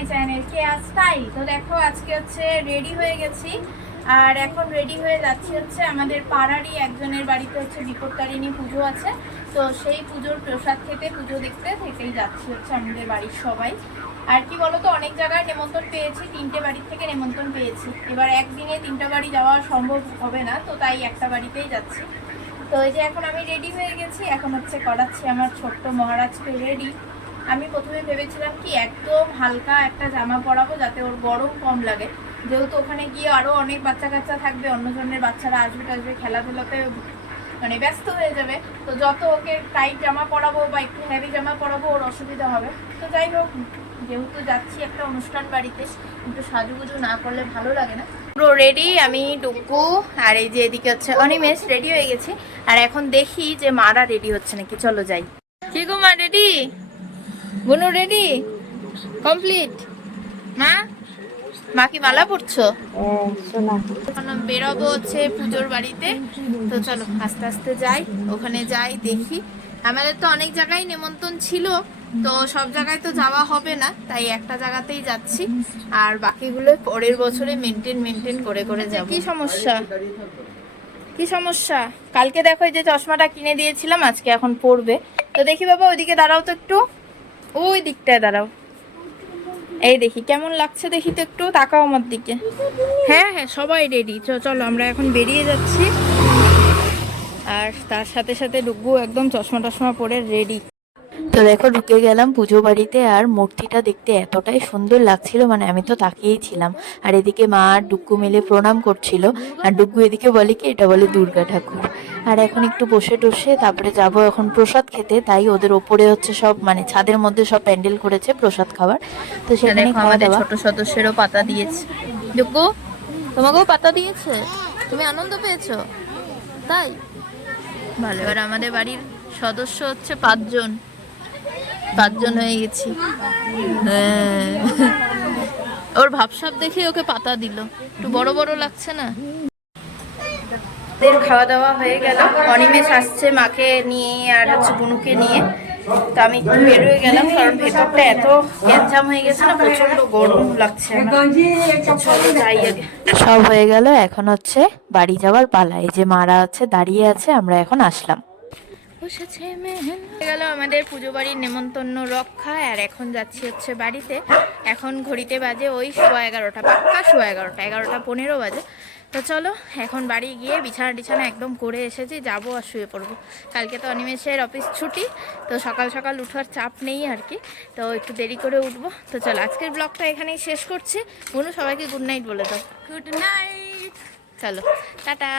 My channel Keya style তো দেখো, আজকে হচ্ছে রেডি হয়ে গেছি। আর এখন রেডি হয়ে যাচ্ছি হচ্ছে আমাদের পাড়ারই একজনের বাড়িতে হচ্ছে বিপত্তারিণী পুজো আছে। তো সেই পুজোর প্রসাদ খেতে, পুজো দেখতে থেকেই যাচ্ছি হচ্ছে আমাদের বাড়ির সবাই। আর কি বলতো, অনেক জায়গায় নেমন্তন্ন পেয়েছি, তিনটে বাড়ির থেকে নেমন্তন্ন পেয়েছি। এবার একদিনে তিনটা বাড়ি যাওয়া সম্ভব হবে না, তো তাই একটা বাড়িতেই যাচ্ছি। তো এই যে এখন আমি রেডি হয়ে গেছি, এখন হচ্ছে করাচ্ছি আমার ছোট্ট মহারাজকে রেডি আমি প্রথমে ভেবেছিলাম কি একদম হালকা একটা জামা পরাবো যাতে ওর গরম কম লাগে। যেহেতু ওখানে গিয়ে আরও অনেক বাচ্চা কাচ্চা থাকবে, অন্যজনের বাচ্চারা আসবে টাসবে, খেলাধুলাতে মানে ব্যস্ত হয়ে যাবে। তো যত ওকে টাইট জামা পরাবো বা একটু হেভি জামা পরাবো, ওর অসুবিধা হবে। তো যাই হোক, যেহেতু যাচ্ছি একটা অনুষ্ঠান বাড়িতে, একটু সাজুগুজু না করলে ভালো লাগে না। পুরো রেডি আমি ডুকু আর এই যে এদিকে হচ্ছে অনিমেষ রেডি হয়ে গেছি। আর এখন দেখি যে মারা রেডি হচ্ছে নাকি। চলো যাই। কি গো মা রেডি বুনু রেডি কমপ্লিট মা? মা কি মালা পড়ছো বেরোবো হচ্ছে পুজোর বাড়িতে। তো চলো আস্তে আস্তে যাই ওখানে যাই দেখি। আমাদের তো অনেক জায়গায় নেমন্তন্ন ছিল তো সব জায়গায় তো যাওয়া হবে না তাই একটা জায়গাতেই যাচ্ছি। আর বাকিগুলো পরের বছরে মেনটেন মেনটেন করে করে যাব। কি সমস্যা? কি সমস্যা? কালকে দেখো এই যে চশমাটা কিনে দিয়েছিলাম আজকে এখন পড়বে তো দেখি বাবা ওইদিকে দাঁড়াও তো একটু। ওই দিকটায় দাঁড়াও। এই দেখি, কেমন লাগছে দেখি তো একটু, তাকাও আমার দিকে। হ্যাঁ হ্যাঁ সবাই রেডি চলো, আমরা এখন বেরিয়ে যাচ্ছি। আর তার সাথে সাথে ডুগু একদম চশমা টশমা পরে রেডি তো দেখো ঢুকে গেলাম পুজো বাড়িতে আর মূর্তিটা দেখতে এতটাই সুন্দর লাগছিল মানে আমি তো তাকিয়েই ছিলাম। আর এদিকে মা আর ডুগ্গু মিলে প্রণাম করছিল। আর ডুগ্গু এদিকে বলে কি এটা বলে দুর্গা ঠাকুর। আর এখন একটু বসে টসে তারপরে যাব এখন প্রসাদ খেতে। তাই ওদের ওপরে হচ্ছে সব মানে ছাদের মধ্যে সব প্যান্ডেল করেছে প্রসাদ খাবার তো সেখানে খাওয়া দাওয়া। ছোট সদস্যেরও পাতা দিয়েছে। ডুগু তোমাকেও পাতা দিয়েছে? তুমি আনন্দ পেয়েছ? তাই? ভালো এবার আমাদের বাড়ির সদস্য হচ্ছে পাঁচজন। পাঁচজন হয়ে গেছি। হ্যাঁ। ওর ভাবসাব দেখে ওকে পাতা দিল। একটু বড় বড় লাগছে না? আমাদের খাওয়া দাওয়া হয়ে গেল। অনিমেষ আসছে মাকে নিয়ে আর হচ্ছে বুনুকে নিয়ে। তো আমি একটু বেরোয় গেলাম কারণ ভেতরটা এত গ্যাঞ্জাম হয়ে গেছে না প্রচণ্ড গরম লাগছে সব হয়ে গেল এখন হচ্ছে বাড়ি যাওয়ার পালা। এই যে মারা আছে দাঁড়িয়ে আছে আমরা এখন আসলাম। বসেছে হয়ে গেল আমাদের পুজো বাড়ির নেমন্তন্ন রক্ষা আর এখন যাচ্ছি হচ্ছে বাড়িতে। এখন ঘড়িতে বাজে ওই সোয়া এগারোটা পাক্কা সোয়া এগারোটা এগারোটা পনেরো বাজে। তো চলো এখন বাড়ি গিয়ে বিছানা টিছানা একদম করে এসেছি যাব আর শুয়ে পড়ব। কালকে তো অনিমেষের অফিস ছুটি তো সকাল সকাল উঠার চাপ নেই আর কি। তো একটু দেরি করে উঠবো। তো চলো আজকের ব্লগটা এখানেই শেষ করছি। বনু সবাইকে গুড নাইট বলে দাও। গুড নাইট চলো টাটা।